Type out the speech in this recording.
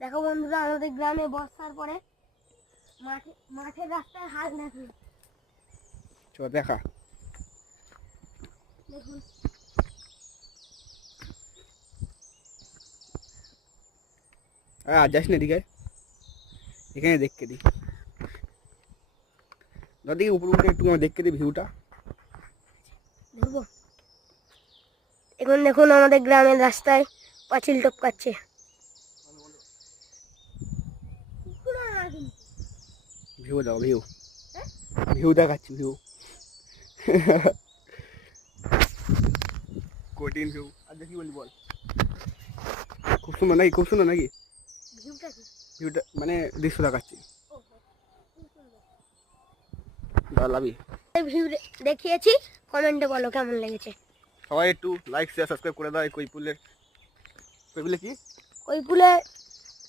দেখো বন্ধুরা, আমাদের গ্রামে বর্ষার পরে মাঠের রাস্তার হাল দেখুন। দেখা দেখুন যাস না এদিকে, এখানে দেখতে দিই দাদি উপর উঠে একটু দেখতে দিই ভিউটা। দেখবো। এখন দেখুন আমাদের গ্রামের রাস্তায় পাঁচিল টপকাচ্ছে। ভিউ দাও, ভিউ দেখাচ্ছি, ভিউ কঠিন ভিউ। আর দেখি বলি বল, খুব সুন্দর নাকি? খুব সুন্দর নাকি ভিউটা? মানে দৃশ্য দেখাচ্ছি, লাভি ভিউ দেখিয়েছি, কমেন্টে বলো কেমন লেগেছে। সবাই একটু লাইক শেয়ার সাবস্ক্রাইব করে দাও। এই কৈপুলে কি কৈপুলে